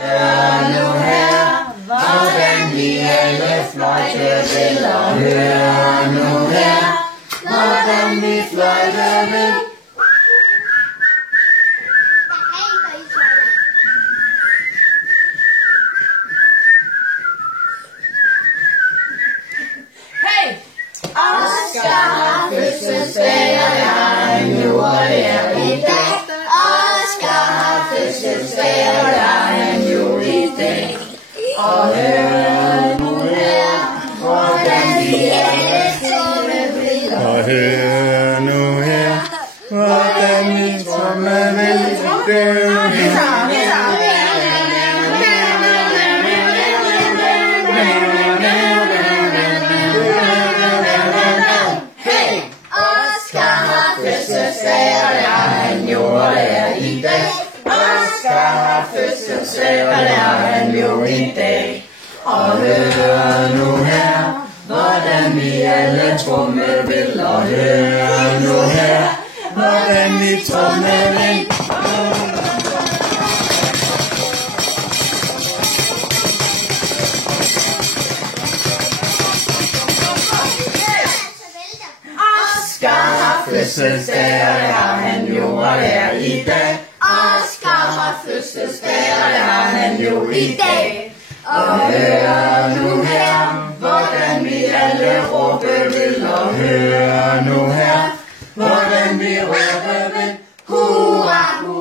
Hør nu her, hvordan vi alle fløjtevinder. Hør nu her, hvordan vi fløjtevinder. Oscar har fødselsdag, og jeg gjorde det i dag. Oscar har fødselsdag, og jeg gjorde det i dag. Og hør nu her, hvordan vi alle trommevirvel. Og hør nu her, hvordan vi trommevirvel. Oscar har fødselsdag, og det er han jo i dag. Og hør nu her, hvordan vi alle trommevirvel. Hør nu her, hvordan vi trommevirvel. Oscar har fødselsdag, og det er han jo, og det er i dag. Oscar har fødselsdag, og det er han jo i dag. Og hør nu her, hvordan vi alle råber vil. Og hør nu her, hvordan vi råber vil. Hurra, hurra.